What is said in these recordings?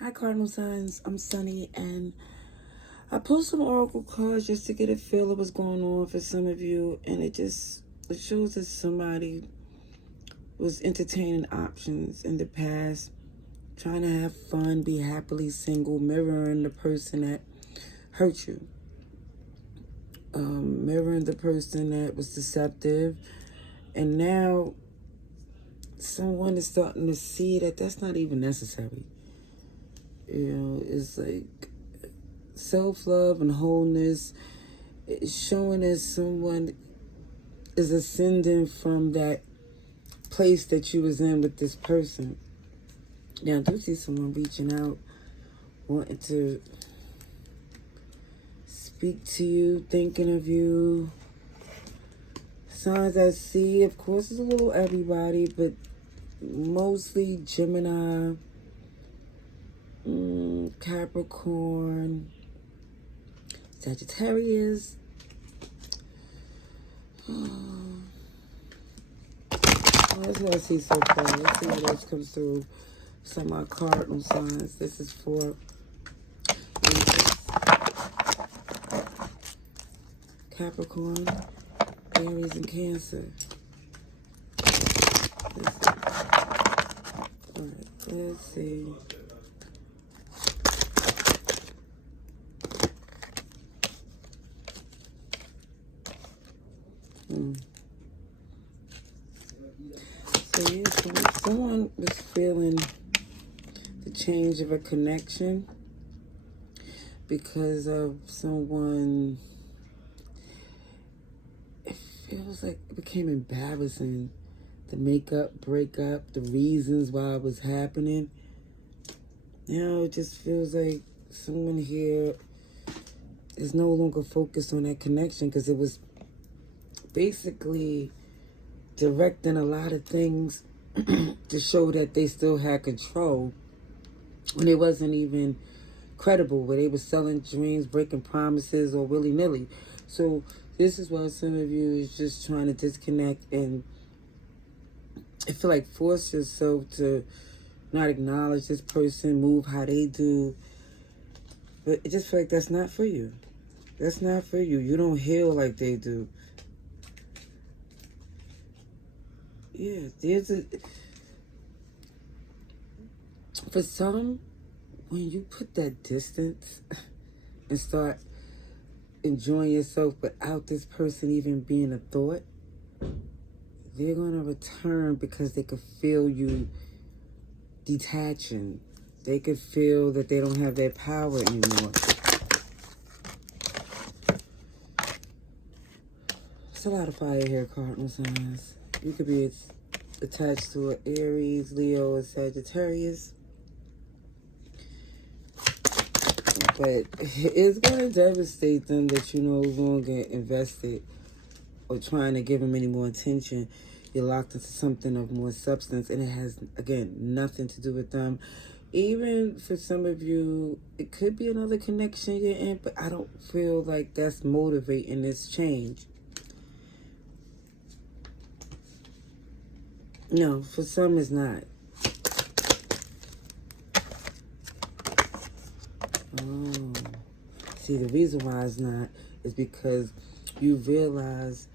Hi, Cardinal Signs. I'm Sunny, and I pulled some oracle cards just to get a feel of what's going on for some of you, and it shows that somebody was entertaining options in the past, trying to have fun, be happily single, mirroring the person that hurt you, mirroring the person that was deceptive, and now someone is starting to see that that's not even necessary. You know, it's like self-love and wholeness. It's showing that someone is ascending from that place that you was in with this person. Now, I do see someone reaching out, wanting to speak to you, thinking of you. Signs I see, of course, is a little everybody, but mostly Gemini, Capricorn, Sagittarius. That's what I see so far. Let's see what else comes through. Some of my cardinal signs. This is for Capricorn, Aries, and Cancer. Alright, let's see. So yeah, someone was feeling the change of a connection because of someone. It feels like it became embarrassing. The makeup, breakup, the reasons why it was happening. Now it just feels like someone here is no longer focused on that connection because it was basically directing a lot of things to show that they still had control when it wasn't even credible, where they were selling dreams, breaking promises, or willy-nilly. So this is why some of you is just trying to disconnect and I feel like force yourself to not acknowledge this person, move how they do. But it just feel like that's not for you. That's not for you. You don't heal like they do. Yeah, for some, when you put that distance and start enjoying yourself without this person even being a thought, they're going to return because they could feel you detaching. They could feel that they don't have that power anymore. There's a lot of fire here, Cardinal Signs. You could be attached to an Aries, Leo, or Sagittarius. But it's going to devastate them that you no longer invested or trying to give them any more attention. You're locked into something of more substance, and it has, again, nothing to do with them. Even for some of you, it could be another connection you're in, but I don't feel like that's motivating this change. No, for some it's not. Oh. See, the reason why it's not is because you realize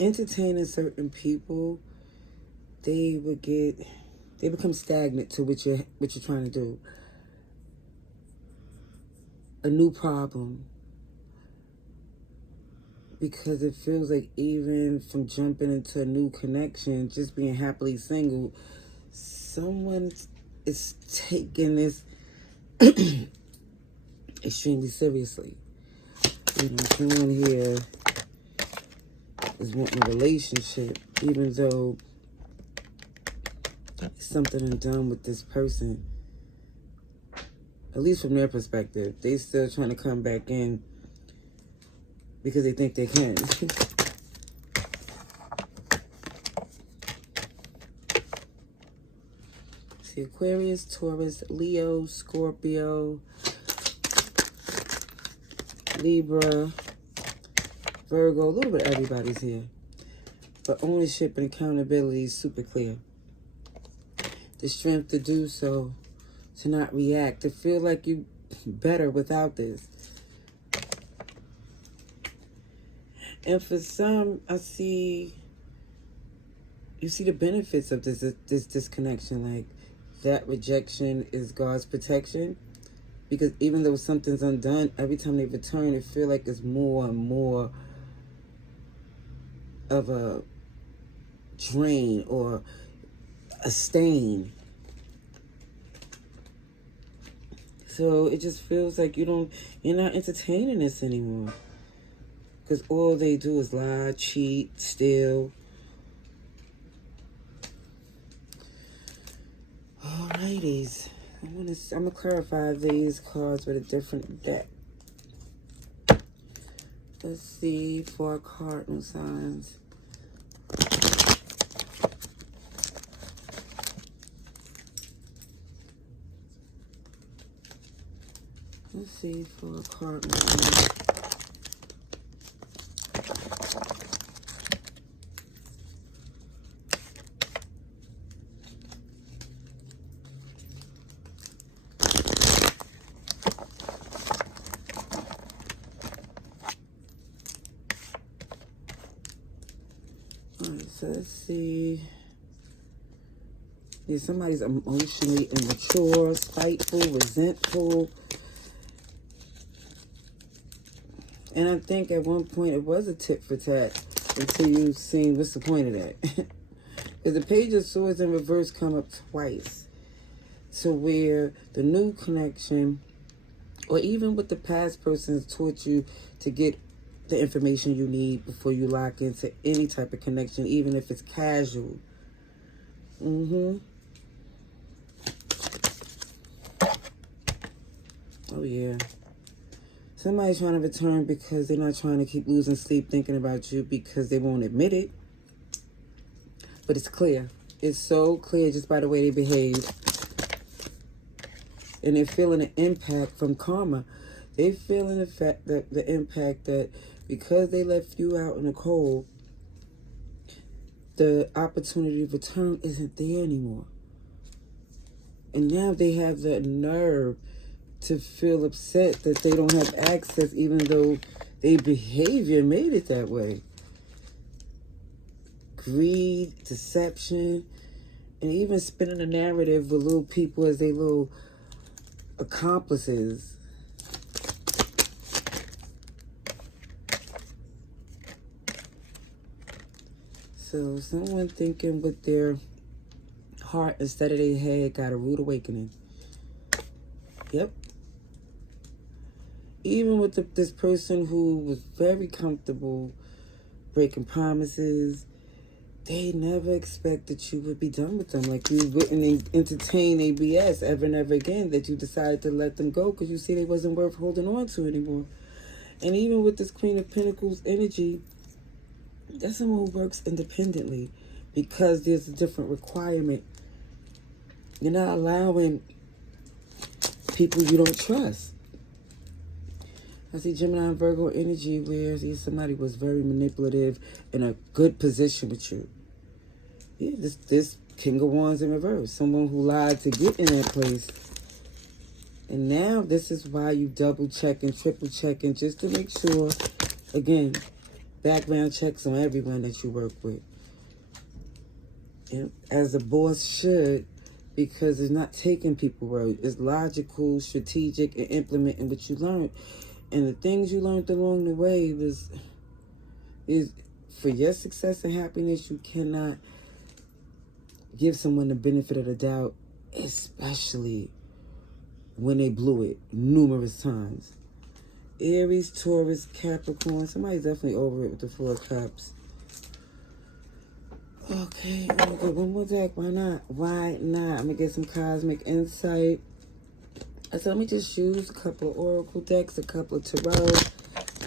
entertaining certain people, they become stagnant to what you're trying to do. A new problem. Because it feels like even from jumping into a new connection, just being happily single, someone is taking this extremely seriously. You know, someone here is wanting a relationship, even though something undone with this person. At least from their perspective, they still trying to come back in because they think they can. See, Aquarius, Taurus, Leo, Scorpio, Libra, Virgo, a little bit of everybody's here. But ownership and accountability is super clear. The strength to do so, to not react, to feel like you better without this. And for some, you see the benefits of this disconnection. Like, that rejection is God's protection. Because even though something's undone, every time they return, it feels like it's more and more of a drain or a stain. So it just feels like you're not entertaining this anymore. Because all they do is lie, cheat, steal. Alrighties. I'm gonna clarify these cards with a different deck. Let's see for cardinal signs. Let's see for cardinal signs. Alright, so let's see. Yeah, somebody's emotionally immature, spiteful, resentful. And I think at one point it was a tit for tat until you've seen what's the point of that. Because the Page of Swords in reverse come up twice. To where the new connection, or even what the past person has taught you to get the information you need before you lock into any type of connection, even if it's casual. Oh, yeah. Somebody's trying to return because they're not trying to keep losing sleep thinking about you because they won't admit it. But it's clear. It's so clear just by the way they behave. And they're feeling the impact from karma. They're feeling the fact that the impact that because they left you out in the cold, the opportunity to return isn't there anymore. And now they have the nerve to feel upset that they don't have access, even though their behavior made it that way. Greed, deception, and even spinning a narrative with little people as their little accomplices. So someone thinking with their heart instead of their head got a rude awakening. Yep. Even with this person who was very comfortable breaking promises, they never expected you would be done with them. Like you wouldn't entertain ABS ever and ever again, that you decided to let them go because you see they wasn't worth holding on to anymore. And even with this Queen of Pentacles energy, that's someone who works independently because there's a different requirement. You're not allowing people you don't trust. I see Gemini and Virgo energy where somebody was very manipulative in a good position with you. Yeah, this King of Wands in reverse. Someone who lied to get in that place. And now this is why you double checking, triple checking, just to make sure, again, background checks on everyone that you work with. And as a boss should, because it's not taking people word. It's logical, strategic, and implementing what you learned. And the things you learned along the way is for your success and happiness. You cannot give someone the benefit of the doubt, especially when they blew it numerous times. Aries, Taurus, Capricorn. Somebody's definitely over it with the Four of Cups. Okay, I'm gonna get one more deck. Why not? Why not? I'm gonna get some cosmic insight. So let me just use a couple of oracle decks, a couple of tarot,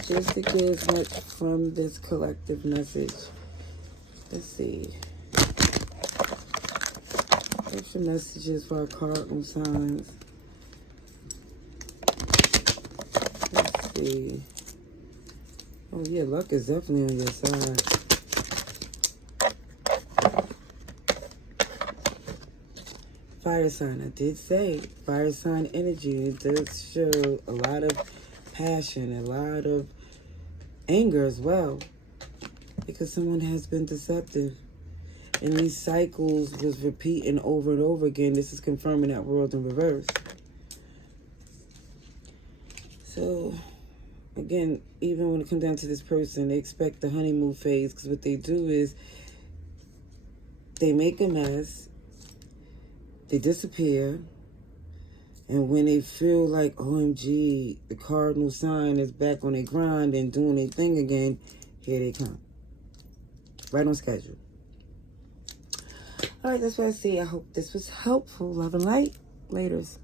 just to get as much from this collective message. Let's see. What's some messages for our cardinal signs? Let's see. Oh yeah, luck is definitely on your side. Fire sign. I did say fire sign energy. It does show a lot of passion, a lot of anger as well. Because someone has been deceptive. And these cycles was repeating over and over again. This is confirming that world in reverse. So, again, even when it comes down to this person, they expect the honeymoon phase. Because what they do is they make a mess. They disappear. And when they feel like, OMG, the cardinal sign is back on their grind and doing their thing again, here they come. Right on schedule. All right, that's what I see. I hope this was helpful. Love and light. Laters.